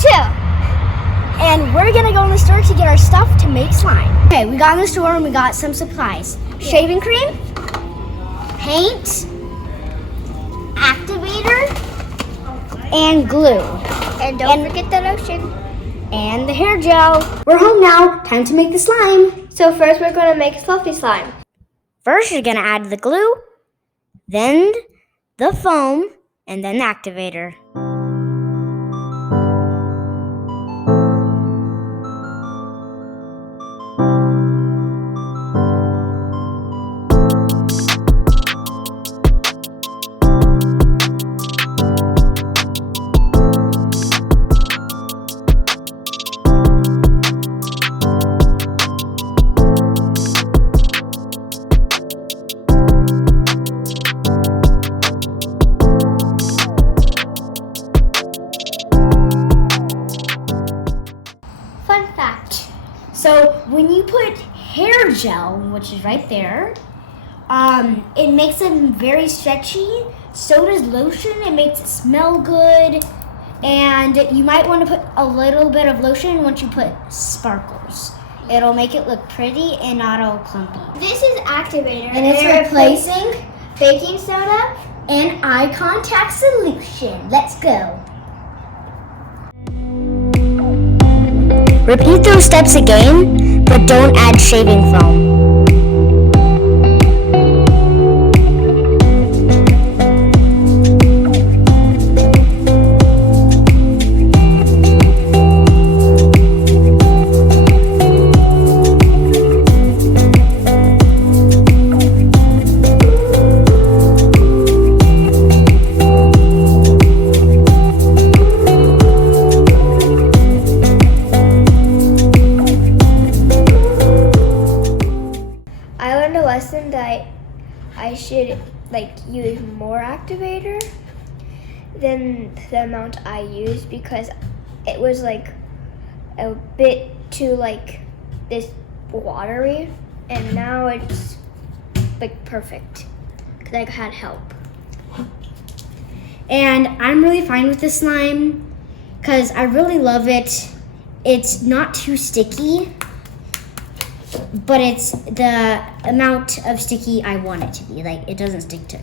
too. And we're gonna go in the store to get our stuff to make slime. Okay, we got in the store and we got some supplies. Shaving cream, paint, activator, and glue. And don't forget the lotion. And the hair gel. We're home now, time to make the slime. So first we're going to make fluffy slime. First you're gonna add the glue, then the foam, and then the activator. Fun fact. So when you put hair gel, which is right there, it makes them very stretchy. So does lotion. It makes it smell good. And you might want to put a little bit of lotion once you put sparkles. It'll make it look pretty and not all clumpy. This is activator. And it's replacing baking soda. an eye contact solution. Let's go. Repeat those steps again, but don't add shaving foam. I learned a lesson that I should use more activator than the amount I used because it was a bit too this watery, and now it's perfect because I had help. And I'm really fine with this slime because I really love it. It's not too sticky, but it's the amount of sticky I want it to be. It doesn't stick to